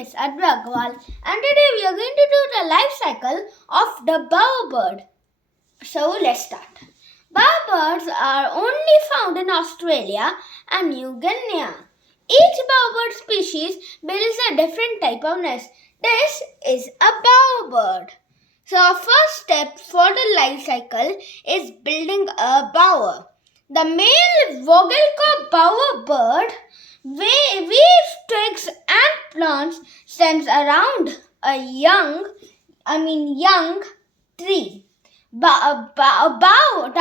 is Advayagarwal, and today we are going to do the life cycle of the bowerbird. So let's start. Bowerbirds are only found in Australia and New Guinea. Each bowerbird species builds a different type of nest. This is a bowerbird. So our first step for the life cycle is building a bower. The male vogelkow bowerbird weaves twigs and plants stems around a young tree. The bower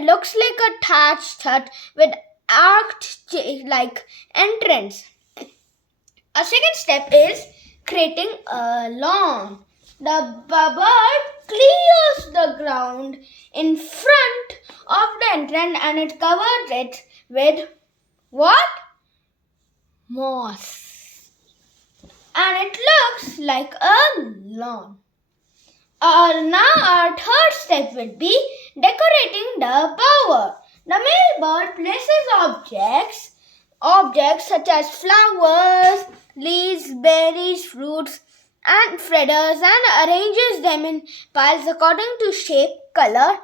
looks like a thatched hut with arched like entrance. A second step is creating a lawn. The bird clears the ground in front of the entrance and it covers it with what? Moss. And it looks like a lawn. Now our third step will be decorating the bower. The male bird places objects such as flowers, leaves, berries, fruits, and feathers and arranges them in piles according to shape, color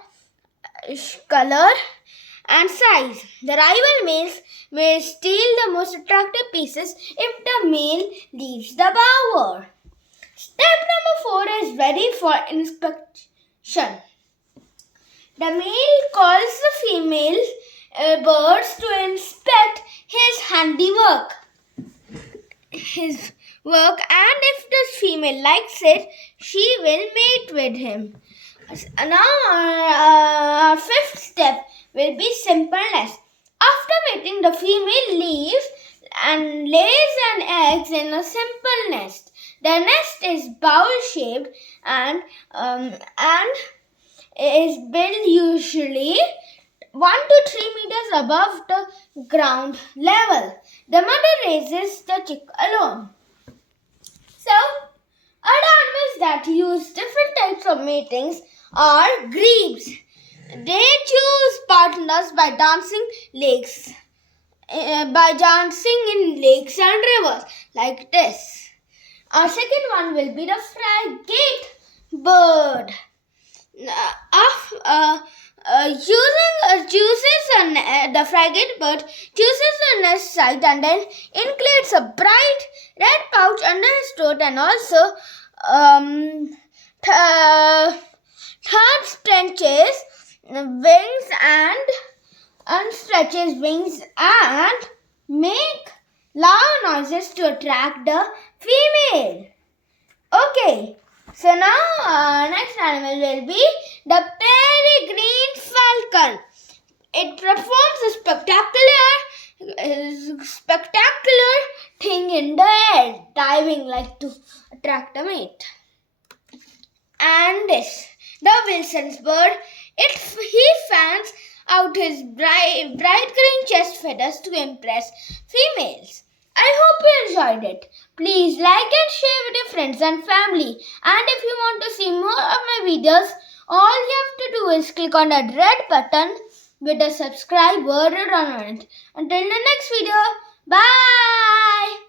and size. The rival males may steal the most attractive pieces if the male leaves the bower. Step number 4 is ready for inspection. The male calls the female birds to inspect his handiwork. And if the female likes it, she will mate with him. Now our fifth step will be simpleness. After mating, the female leaves and lays an eggs in a simple nest. The nest is bowl-shaped and is built usually 1 to 3 meters above the ground level. The mother raises the chick alone. So, other animals that use different types of matings are grebes. They choose partners by dancing in lakes and rivers like this. Our second one will be the frigate bird. The frigate bird chooses a nest site and then includes a bright red pouch under his throat and also stretches wings and make loud noises to attract the female. Okay, so now next animal will be the peregrine falcon. It performs a spectacular thing in the air, diving like to attract a mate. And this, the Wilson's bird, he fans out his bright green chest feathers to impress females. I hope you enjoyed it. Please like and share with your friends and family. And if you want to see more of my videos, all you have to do is click on that red button with the subscribe word on it. Until the next video, bye!